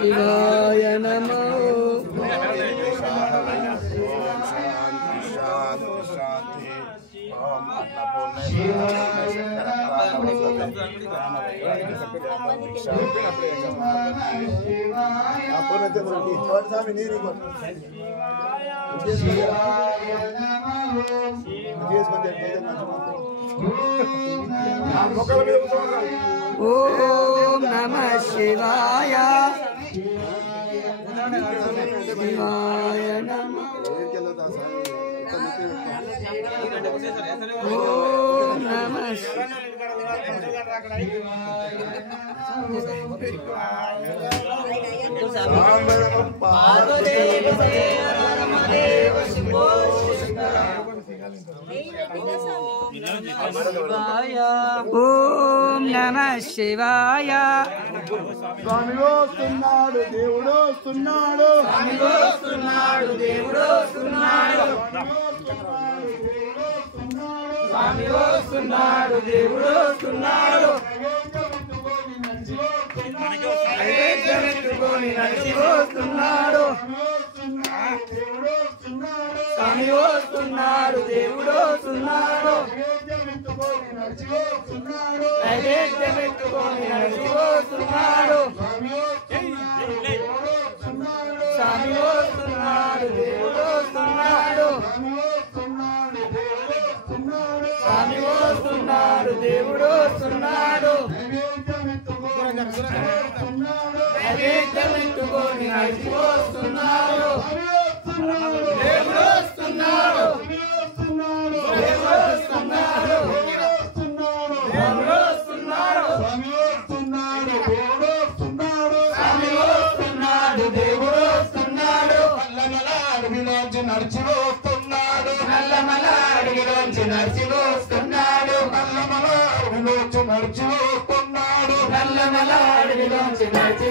శివాయ నమో ఓం నమః శివాయ శివాయ నమః ఓం నమః ఓం నమః శివాయ స్వామి వస్తున్నాడు దేవుడు వస్తున్నాడు స్వామి వస్తున్నాడు దేవుడు వస్తున్నాడు స్వామి వస్తున్నాడు దేవుడు వస్తున్నాడు నైవేద్యమెత్తుకొని నడిచి వస్తున్నాడు స్వామి వస్తున్నాడు దేవుడు వస్తున్నాడు నైవేద్యమెత్తుకొని నడిచి వస్తున్నాడు స్వామి వస్తున్నాడు దేవుడు వస్తున్నాడు స్వామి వస్తున్నాడు దేవుడు వస్తున్నాడు నైవేద్యమెత్తుకొని నడిచి వస్తున్నాడు దేవుడు వస్తున్నాడు దేవుడు వస్తున్నాడు దేవుడు వస్తున్నాడు స్వామి వస్తున్నాడు దేవుడు వస్తున్నాడు నడిచి వస్తున్నాడు నల్లమల అడవిలోంచి నడిచి వస్తున్నాడు నల్లమల అడవిలోంచి నడిచి వస్తున్నాడు నల్లమల అడవిలోంచి నడిచి